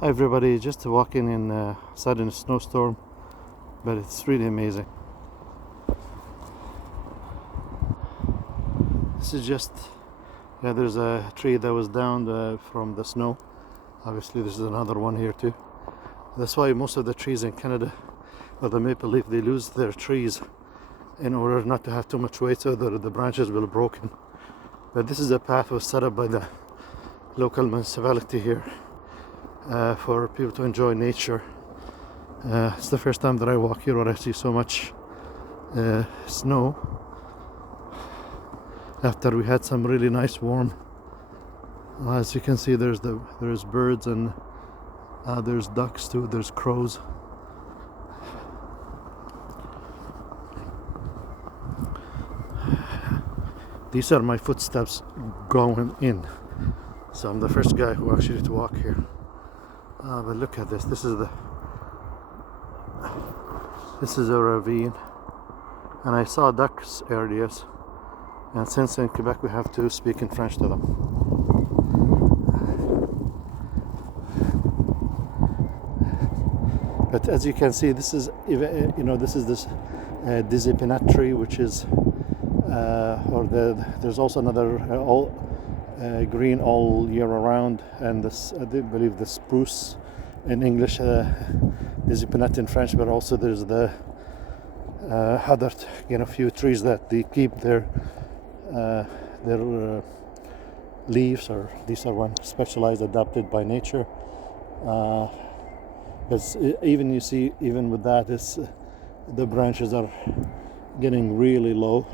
Hi everybody, just walking in a sudden snowstorm, but it's really amazing. This is just, there's a tree that was down from the snow. Obviously there's another one here too. That's why most of the trees in Canada, or the maple leaf, they lose their trees in order not to have too much weight so that the branches will be broken. But this is a path was set up by the local municipality here. For people to enjoy nature. It's the first time that I walk here where I see so much snow after we had some really nice warm. As you can see, there's birds and there's ducks too, there's crows. These are my footsteps going in, so I'm the first guy who actually to walk here. But look at this. This is a ravine, and I saw ducks earlier. And since in Quebec we have to speak in French to them. But as you can see, this is this Dizipinat tree, which is there's also another green all year around, and this I do believe the spruce in English, Dizipinat in French, but also there's the other few trees that they keep their leaves, or these are one specialized adapted by nature. Even you see, even with that, the branches are getting really low.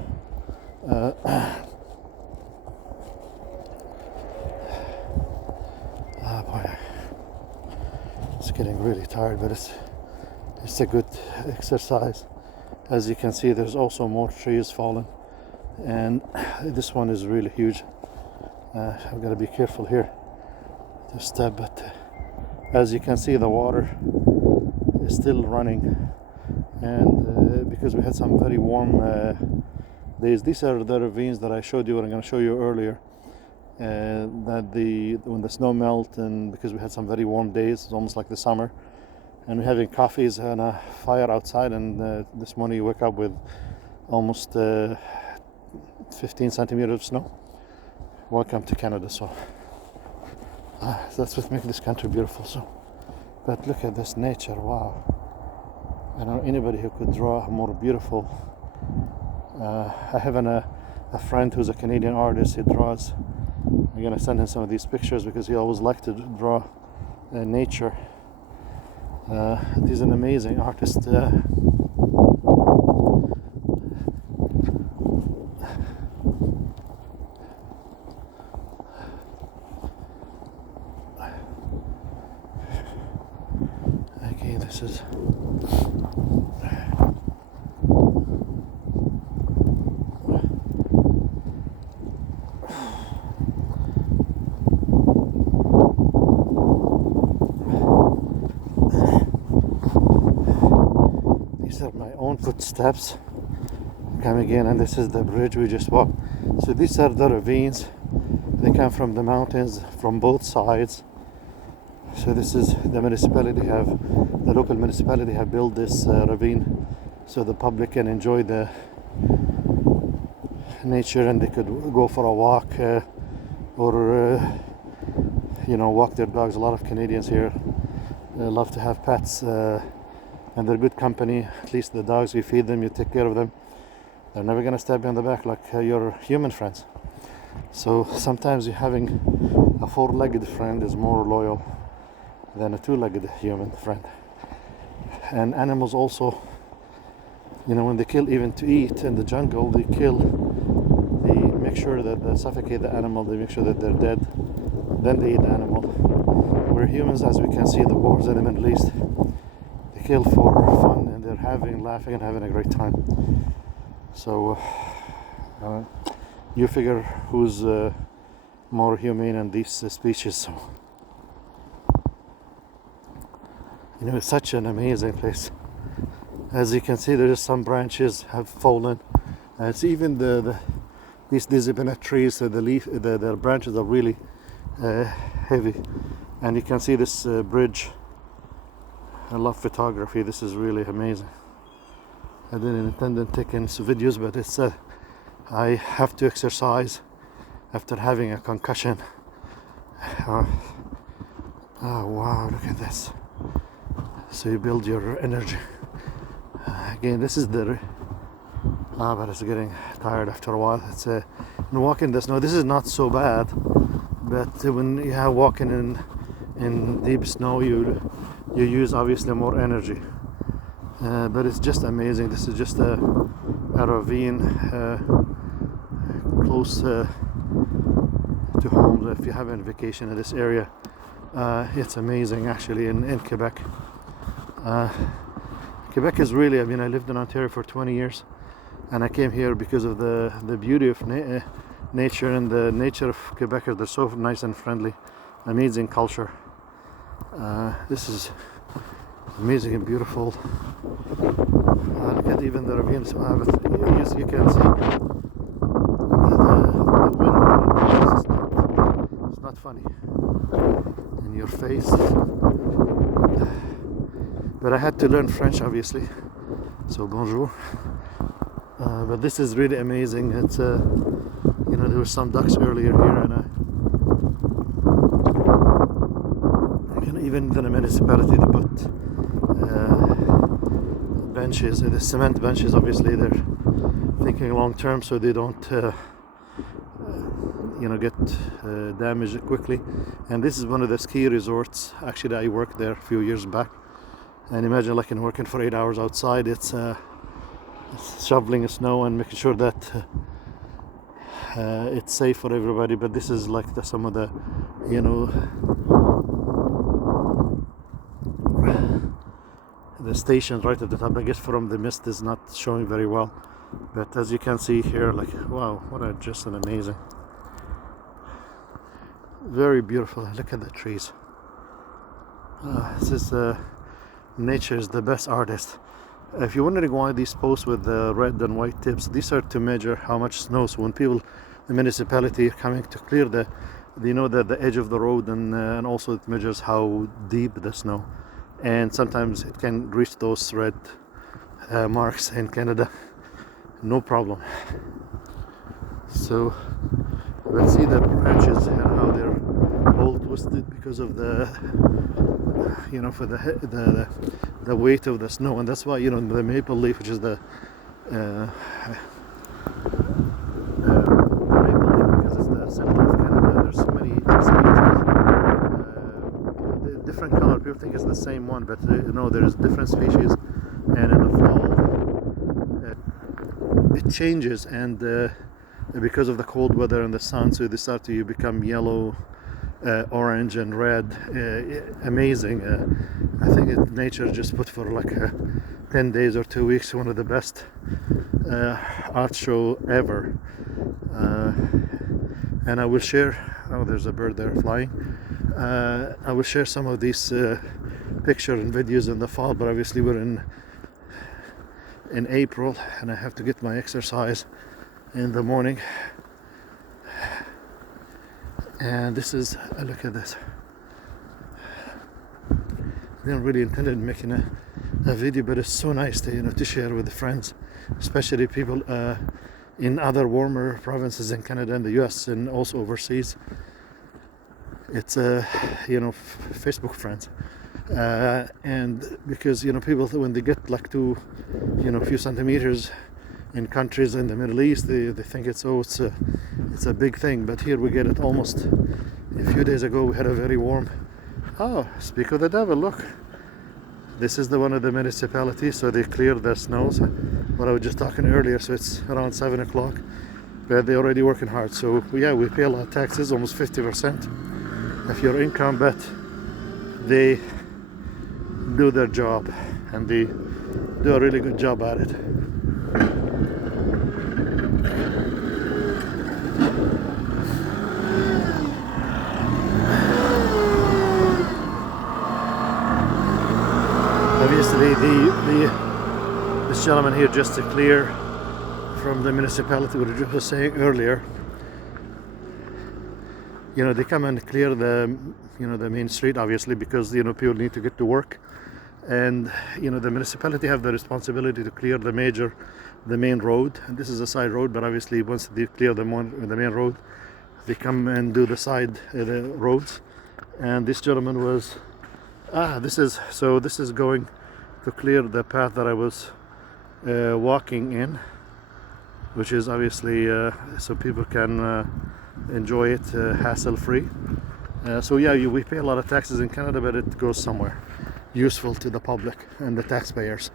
Boy, it's getting really tired, but it's a good exercise. As you can see, there's also more trees falling, and this one is really huge. I've got to be careful here to step, but as you can see, the water is still running, and because we had some very warm days. These are the ravines that I showed you, and I'm going to show you earlier. That when the snow melt, and because we had some very warm days, it's almost like the summer, and we're having coffees and a fire outside, and this morning you wake up with almost 15 centimeters of snow. Welcome to Canada. So that's what makes this country beautiful. So, but look at this nature. Wow, I don't know anybody who could draw a more beautiful. I have a friend who's a Canadian artist. He draws. I'm gonna send him some of these pictures because he always liked to draw nature. He's an amazing artist. Okay, this is. These are my own footsteps coming in, and this is the bridge we just walked. So these are the ravines. They come from the mountains from both sides. So this is the local municipality have built this ravine so the public can enjoy the nature, and they could go for a walk or walk their dogs. A lot of Canadians here love to have pets, and they're good company. At least the dogs, you feed them, you take care of them. They're never gonna stab you on the back like your human friends. So sometimes having a four-legged friend is more loyal than a two-legged human friend. And animals also, when they kill, even to eat in the jungle, they make sure that they suffocate the animal, they make sure that they're dead, then they eat the animal. We're humans, as we can see in the wars in the Middle East, they kill for fun, and they're laughing and having a great time. So you figure who's more humane in these species. So it's such an amazing place. As you can see, there's some branches have fallen. It's even these Dizipinat trees, so their branches are really heavy. And you can see this bridge. I love photography. This is really amazing. I didn't intend on taking videos, but it's I have to exercise after having a concussion. Oh wow, look at this. So you build your energy. Again, this is the but it's getting tired after a while. It's walking the snow. This is not so bad, but when you have walking in deep snow, you use obviously more energy. But it's just amazing. This is just a ravine close to home. If you have a vacation in this area, it's amazing actually in Quebec. Quebec is really, I mean, I lived in Ontario for 20 years and I came here because of the beauty of nature, and the nature of Quebecers. They're so nice and friendly, amazing culture. This is amazing and beautiful. Look at even the ravines. As you can see, the wind, it's not funny in your face. But I had to learn French, obviously. So bonjour. But this is really amazing. It's you know, there were some ducks earlier here, and even the municipality they put benches, the cement benches. Obviously, they're thinking long term, so they don't you know, get damaged quickly. And this is one of the ski resorts. Actually, I worked there a few years back. And imagine like working for 8 hours outside. It's shoveling snow and making sure that it's safe for everybody. But this is like some of the, you know, the stations right at the top. I guess from the mist is not showing very well, but as you can see here, like wow, what just an amazing, very beautiful. Look at the trees. This is nature is the best artist. If you're wondering why these posts with the red and white tips, these are to measure how much snow. So when people, the municipality, are coming to clear the edge of the road, and also it measures how deep the snow, and sometimes it can reach those red marks in Canada, no problem. So let's see the branches and how they're all twisted because of the, you know, for the weight of the snow. And that's why, you know, the maple leaf, which is the maple leaf, because it's the symbol of Canada. There's so many species, different color. People think it's the same one, but no, there's different species. And in the fall it changes, and because of the cold weather and the sun, so they start to become yellow, orange and red. Amazing. I think nature just put for like 10 days or 2 weeks one of the best art show ever. And I will share, oh, there's a bird there flying. I will share some of these pictures and videos in the fall, but obviously we're in April and I have to get my exercise in the morning. And this is, look at this. I didn't really intend on making a video, but it's so nice to, you know, to share with the friends, especially people in other warmer provinces in Canada and the US and also overseas. It's you know, Facebook friends, and because, you know, people, when they get like to, you know, a few centimeters in countries in the Middle East, they think it's a big thing, but here we get it almost. A few days ago we had a very warm. Oh, speak of the devil, look, this is the one of the municipalities, so they cleared the snows, what I was just talking earlier. So it's around 7 o'clock, but they're already working hard. So yeah, we pay a lot of taxes, almost 50% of your income, but they do their job and they do a really good job at it. Obviously, this gentleman here, just to clear from the municipality, what I was saying earlier, they come and clear the main street, obviously, because people need to get to work, and the municipality have the responsibility to clear the main road. And this is a side road, but obviously once they clear the main road, they come and do the side the roads. And this gentleman was this is going to clear the path that I was walking in, which is obviously so people can enjoy it hassle free. So yeah, we pay a lot of taxes in Canada, but it goes somewhere useful to the public and the taxpayers.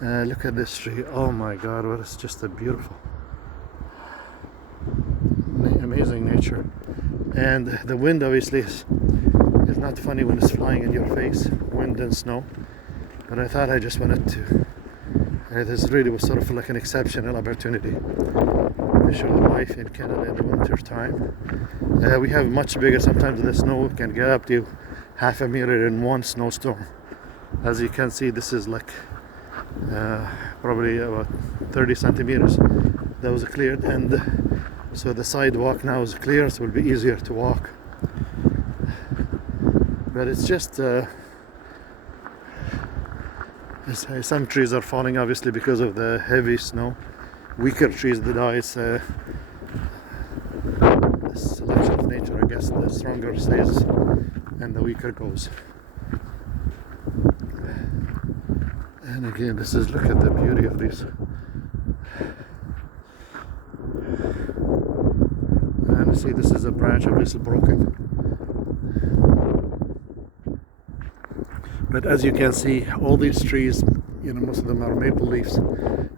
Look at this tree. Oh my god, what is just a beautiful amazing nature. And the wind obviously is not funny when it's flying in your face, wind and snow, but I thought I just wanted to this really was sort of like an exceptional opportunity to show life in Canada in the winter time. We have much bigger, sometimes the snow can get up to half a meter in one snowstorm. As you can see, this is like probably about 30 centimeters that was cleared, and so the sidewalk now is clear, so it will be easier to walk. But it's just some trees are falling obviously because of the heavy snow. Weaker trees that die, it's the selection of nature, I guess. The stronger stays and the weaker goes. And again, look at the beauty of these. And see, this is a branch obviously broken. But as you can see, all these trees, most of them are maple leaves.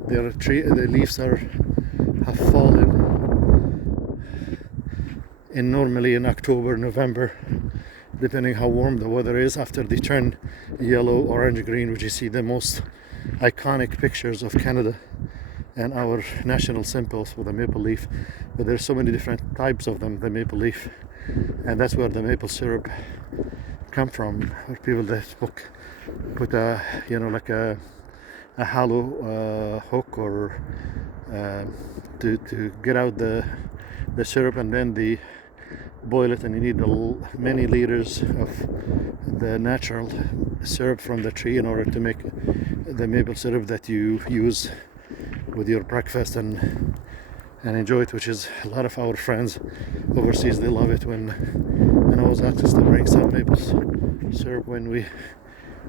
The leaves have fallen normally in October, November, depending how warm the weather is, after they turn yellow, orange, green, which you see the most iconic pictures of Canada and our national symbols with the maple leaf. But there's so many different types of them, the maple leaf, and that's where the maple syrup come from, where people that put a like a hollow hook or to get out the syrup, and then they boil it, and you need many liters of the natural syrup from the tree in order to make the maple syrup that you use with your breakfast and enjoy it, which is a lot of our friends overseas, they love it when I was asked us to bring some maple syrup when we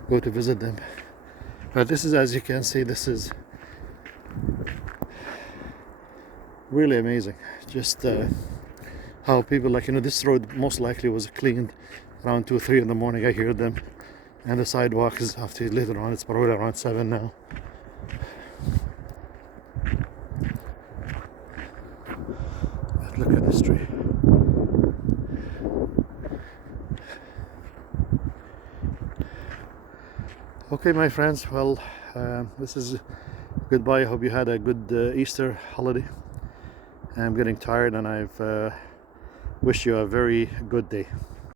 go to visit them. But this is, as you can see, this is really amazing. Just how people, this road most likely was cleaned around 2 or 3 in the morning, I hear them, and the sidewalk is after later on, it's probably around 7 now. But look at this tree. Okay, my friends, well, this is goodbye. I hope you had a good Easter holiday. I'm getting tired, and I've wish you a very good day.